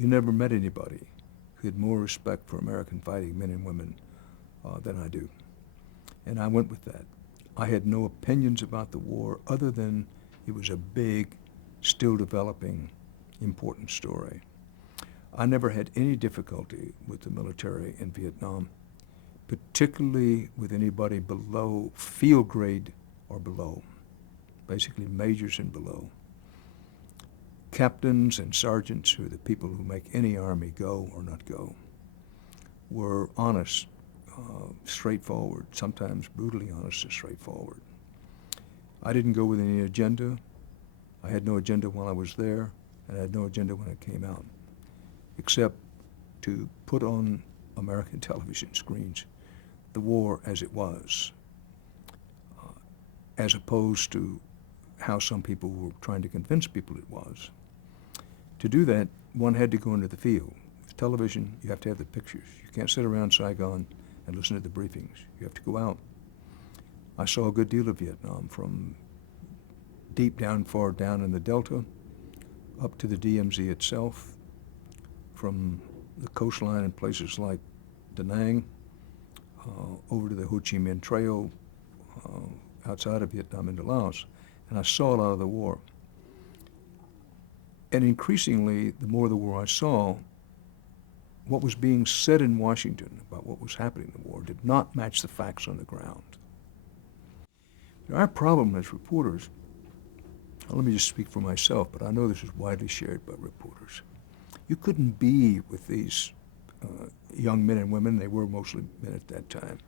You never met anybody who had more respect for American fighting men and women than I do. And I went with that. I had no opinions about the war other than it was a big, still developing, important story. I never had any difficulty with the military in Vietnam, particularly with anybody below field grade or below, basically majors and below. Captains and sergeants, who are the people who make any army go or not go, were honest, straightforward, sometimes brutally honest and straightforward. I didn't go with any agenda. I had no agenda while I was there, and I had no agenda when I came out, except to put on American television screens the war as it was, as opposed to how some people were trying to convince people it was. To do that, one had to go into the field. With television, you have to have the pictures. You can't sit around Saigon and listen to the briefings. You have to go out. I saw a good deal of Vietnam, from deep down, far down in the Delta, up to the DMZ itself, from the coastline in places like Da Nang, over to the Ho Chi Minh Trail, outside of Vietnam into Laos, and I saw a lot of the war. And increasingly, the more of the war I saw, what was being said in Washington about what was happening in the war did not match the facts on the ground. Our problem as reporters, let me just speak for myself, but I know this is widely shared by reporters. You couldn't be with these young men and women, they were mostly men at that time,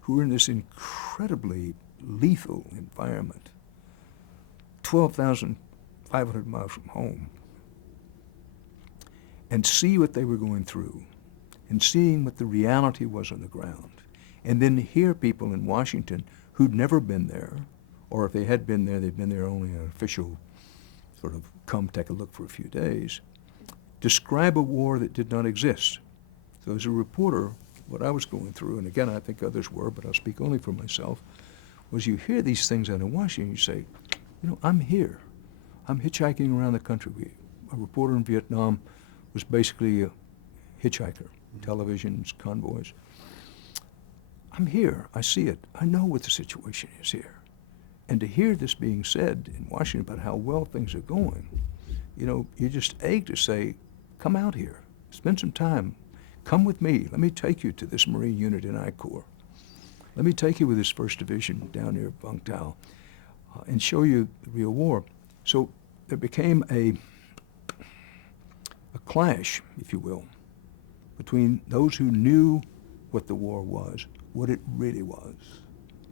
who were in this incredibly lethal environment, 12,500 miles from home, and see what they were going through, and seeing what the reality was on the ground, and then hear people in Washington who'd never been there, or if they had been there, they'd been there only an official sort of come take a look for a few days, describe a war that did not exist. So as a reporter, what I was going through, and again, I think others were, but I'll speak only for myself, was you hear these things out in Washington, you say, you know, I'm here. I'm hitchhiking around the country. A reporter in Vietnam was basically a hitchhiker, televisions, convoys. I'm here. I see it. I know what the situation is here. And to hear this being said in Washington about how well things are going, you know, you just ache to say, come out here, spend some time, come with me. Let me take you to this Marine unit in I Corps. Let me take you with this 1st Division down near Vung Tau and show you the real war. So there became a clash, if you will, between those who knew what the war was, what it really was,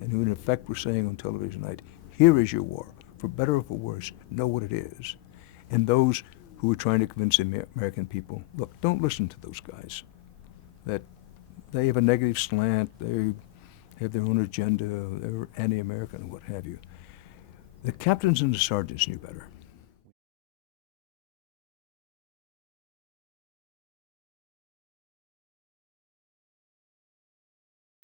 and who in effect were saying on television tonight, here is your war, for better or for worse, know what it is, and those who were trying to convince the American people, look, don't listen to those guys, that they have a negative slant, they have their own agenda, they're anti-American, and what have you. The captains and the sergeants knew better.